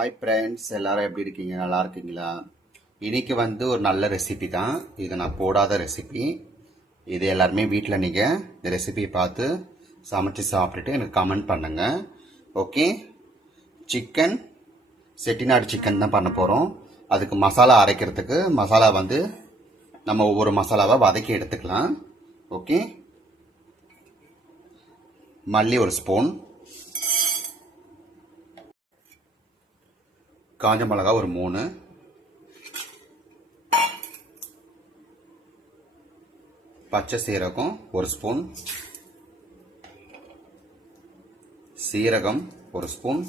Hi friends, எல்லாரும் எப்படி இருக்கீங்க? நல்லா இருக்கீங்களா? இன்னைக்கு ஒரு நல்ல ரெசிபி தான். இது நான் போடாத ரெசிபி. இது எல்லாருமே வீட்டில் நீங்கள் இந்த ரெசிபியை பார்த்து சமைச்சு சாப்பிட்டுட்டு எனக்கு கமெண்ட் பண்ணுங்க. ஓகே, சிக்கன் செட்டிநாடு சிக்கன் தான் பண்ண போகிறோம். அதுக்கு மசாலா அரைக்கிறதுக்கு மசாலா நம்ம ஒவ்வொரு மசாலாவை வதக்கி எடுத்துக்கலாம். ஓகே, மல்லி ஒரு ஸ்பூன், காஞ்ச மிளகா ஒரு 3, பச்சை சீரகம் ஒரு ஸ்பூன், சீரகம் ஒரு ஸ்பூன்,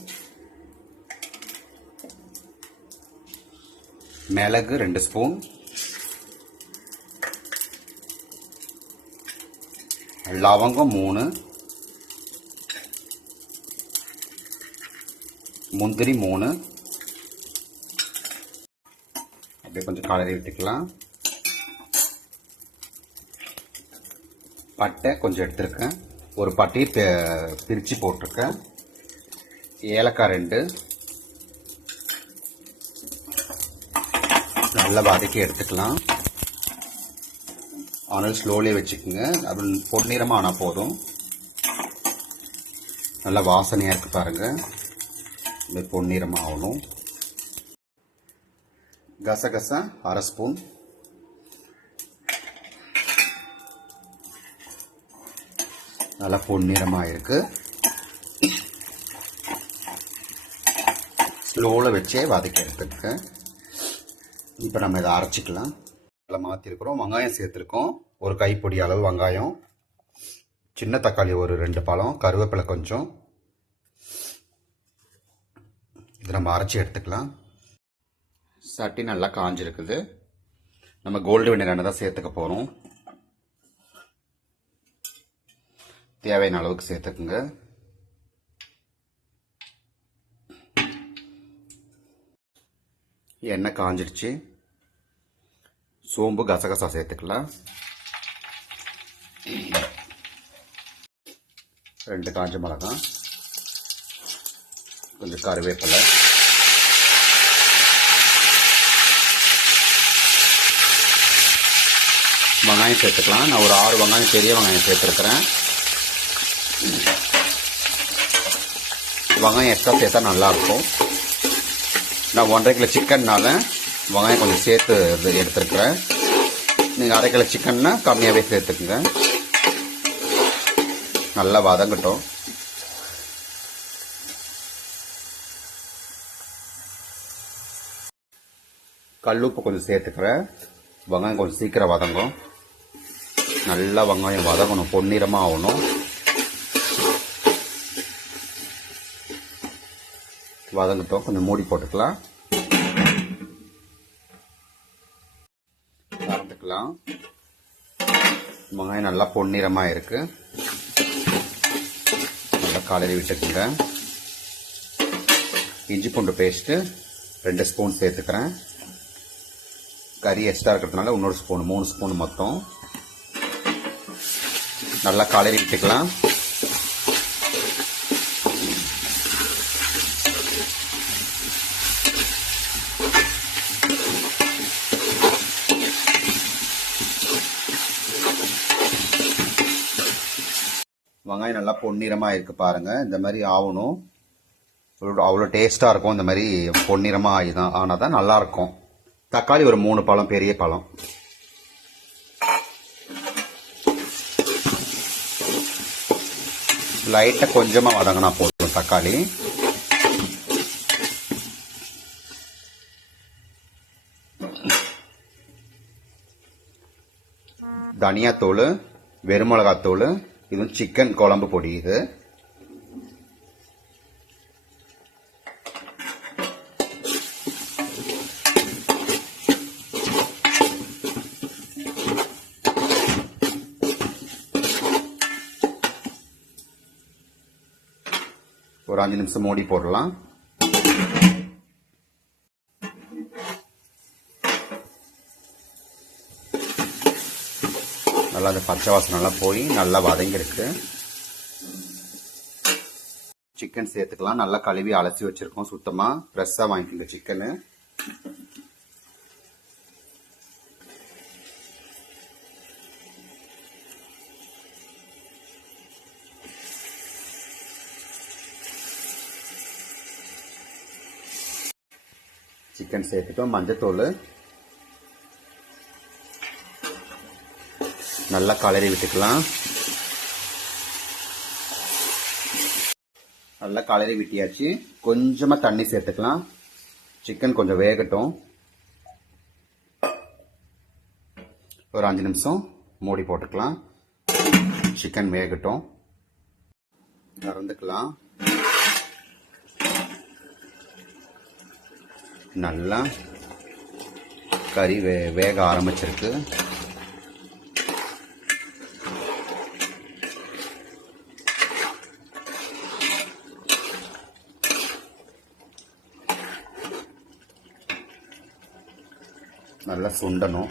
மிளகு 2 ஸ்பூன், லவங்கம் 3, முந்திரி 3, அப்படியே கொஞ்சம் கலரி விட்டுக்கலாம். பட்டை கொஞ்சம் எடுத்துருக்கேன், ஒரு பட்டையை பிரித்து போட்டிருக்கேன். ஏலக்காய் 2, நல்லா வதக்கி எடுத்துக்கலாம். ஆனால் ஸ்லோலியே வச்சுக்கோங்க, அப்படி பொன்னிறமாக ஆனால் போதும். நல்லா வாசனையாக இருக்கு பாருங்கள், இந்த பொன்னிறமாக ஆகணும். கசகசா 1/2 ஸ்பூன், நல்லா பொன்னிறமாக இருக்கு. ஸ்லோவில் வச்சே வதக்கி எடுத்துருக்கேன். இப்போ நம்ம இதை அரைச்சிக்கலாம். நல்லா மாற்றிருக்கிறோம். வெங்காயம் சேர்த்துருக்கோம், ஒரு கைப்பொடி அளவு வெங்காயம், சின்ன தக்காளி ஒரு 2 பழம், கருவேப்பிலை கொஞ்சம். இதை நம்ம அரைச்சி எடுத்துக்கலாம். சட்டி நல்லா காஞ்சிருக்குது. நம்ம கோல்டு வினர் எண்ணெய் தான் சேர்த்துக்க போகிறோம். தேவையான அளவுக்கு சேர்த்துக்குங்க. எண்ணெய் காஞ்சிடுச்சு. சோம்பு கசகசா சேர்த்துக்கலாம். 2 காஞ்ச மிளகாய், கொஞ்சம் கருவேப்பிலை, வெங்காயம் சேர்த்துக்கலாம். நான் ஒரு 6 வெங்காயம், பெரிய வெங்காயம் சேர்த்துருக்கிறேன். வெங்காயம் எக்ஸ்ட்ரா சேர்த்தா நல்லாயிருக்கும். நான் 1.5 கிலோ சிக்கன்னால வெங்காயம் கொஞ்சம் சேர்த்து எடுத்துருக்கிறேன். நீங்கள் 1/2 கிலோ சிக்கன்னா கம்மியாகவே சேர்த்துக்குங்க. நல்லா வதங்கட்டும். கல்லுப்பு கொஞ்சம் சேர்த்துக்கிறேன். வெங்காயம் கொஞ்சம் சீக்கிரம் வதங்கும். நல்லா வெங்காயம் வதங்கணும், பொன்னிறமாக ஆகணும். வதங்கட்டும், கொஞ்சம் மூடி போட்டுக்கலாம். வதக்கலாம். வெங்காயம் நல்லா பொன்னிறமாக இருக்கு. நல்லா கலரி விட்டுக்குங்க. இஞ்சி பூண்டு பேஸ்ட்டு 2 ஸ்பூன் சேர்த்துக்கிறேன். கறி எக்ஸ்ட்ரா இருக்கிறதுனால இன்னொரு ஸ்பூன், 3 ஸ்பூன் மொத்தம். நல்லா கலரி விட்டுக்கலாம். வெங்காயம் நல்லா பொன்னிறமாக இருக்கு பாருங்க. இந்த மாதிரி ஆகணும். அவ்வளோ டேஸ்ட்டாக இருக்கும். இந்த மாதிரி பொன்னிறமாக ஆனால் தான் நல்லாயிருக்கும். தக்காளி ஒரு 3 பழம், பெரிய பழம். லைட்டாக கொஞ்சமாக வதங்கினா போதும் தக்காளி. தனியாத்தூள், வெறுமிளகாத்தூள், இது சிக்கன் குழம்பு பொடி. இது ஒரு 5 நிமிஷம் மூடி போடலாம். நல்லா அந்த பச்சை வாசனை நல்லா போய் நல்லா வதங்கிருக்கு. சிக்கன் சேர்த்துக்கலாம். நல்லா கழுவி அலசி வச்சுருக்கோம். சுத்தமாக ஃப்ரெஷ்ஷாக வாங்கிக்கோங்க சிக்கனு. சிக்கன் சேர்த்துட்டோம். மஞ்சத்தூள் நல்லா கலரி விட்டுக்கலாம். நல்லா கலரி விட்டியாச்சு. கொஞ்சமாக தண்ணி சேர்த்துக்கலாம். சிக்கன் கொஞ்சம் வேகட்டும். ஒரு 5 நிமிஷம் மூடி போட்டுக்கலாம். சிக்கன் வேகட்டும். திறந்துக்கலாம். நல்லா கறி வேக ஆரம்பிச்சிருக்கு. நல்லா சுண்டணும்.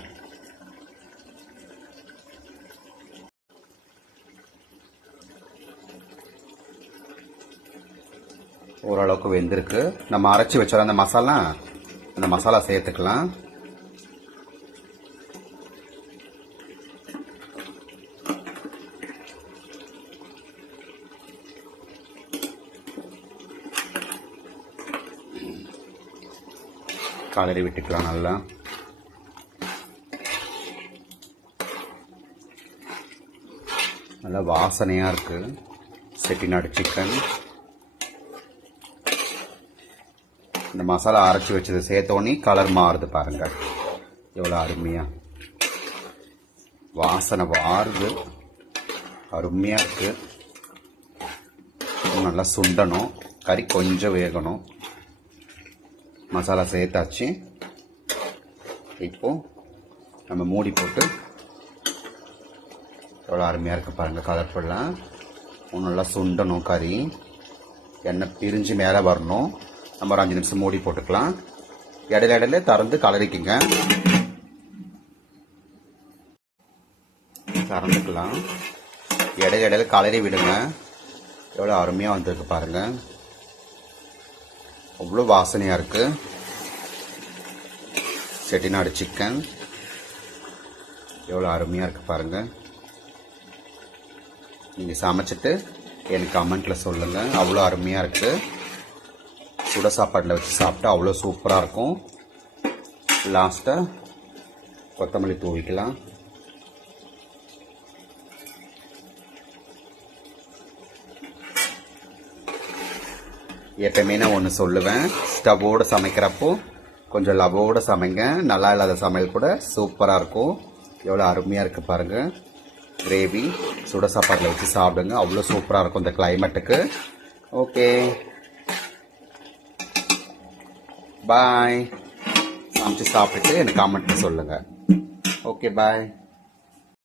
ஓரளவுக்கு வெந்திருக்கு. நம்ம அரைச்சி வச்சோம் அந்த மசாலா சேர்த்துக்கலாம். கலரி விட்டுக்கலாம். நல்லா வாசனையாக இருக்குது செட்டிநாடு சிக்கன். இந்த மசாலா அரைச்சி வச்சது சேர்த்தோன்னே கலர் மாறுது பாருங்க. எவ்வளோ அருமையாக வாசனை வாருது. அருமையாக இருக்குது. நல்லா சுண்டணும். கறி கொஞ்சம் வேகணும். மசாலா சேர்த்தாச்சு. இப்போ நம்ம மூடி போட்டு எவ்வளோ அருமையாக இருக்குது பாருங்கள். கலர்ஃபுல்லாக நல்லா சுண்டணும். கறி எண்ணெய் பிரிஞ்சு மேலே வரணும். நம்ம ஒரு 5 நிமிஷம் மூடி போட்டுக்கலாம். இடையில திறந்து கலரிக்குங்க. திறந்துக்கலாம். இடையில கலரி விடுங்க. எவ்வளோ அருமையாக வந்திருக்கு பாருங்கள். அவ்வளோ வாசனையாக இருக்குது செட்டிநாடு சிக்கன். எவ்வளோ அருமையாக இருக்குது பாருங்கள். நீங்கள் சமைச்சிட்டு எனக்கு கமெண்ட்டில் சொல்லுங்கள். அவ்வளோ அருமையாக இருக்குது. சுட சாப்பாட்டில் வச்சு சாப்பிட்டா அவ்வளோ சூப்பராக இருக்கும். லாஸ்ட்டாக கொத்தமல்லி தூவிக்கலாம். எப்பயுமே நான் ஒன்று சொல்லுவேன், ஸ்டவோடு சமைக்கிறப்போ கொஞ்சம் லவோடு சமைங்க. நல்லா இல்லாத சமையல் கூட சூப்பராக இருக்கும். எவ்வளோ அருமையாக இருக்குது பாருங்கள். கிரேவி சுட சாப்பாட்டில் வச்சு சாப்பிடுங்க. அவ்வளோ சூப்பராக இருக்கும் இந்த கிளைமேட்டுக்கு. ஓகே, பாய். சமைச்சு சாப்பிட்டுட்டு எனக்கு கமெண்ட்டில் சொல்லுங்கள். ஓகே, பாய்.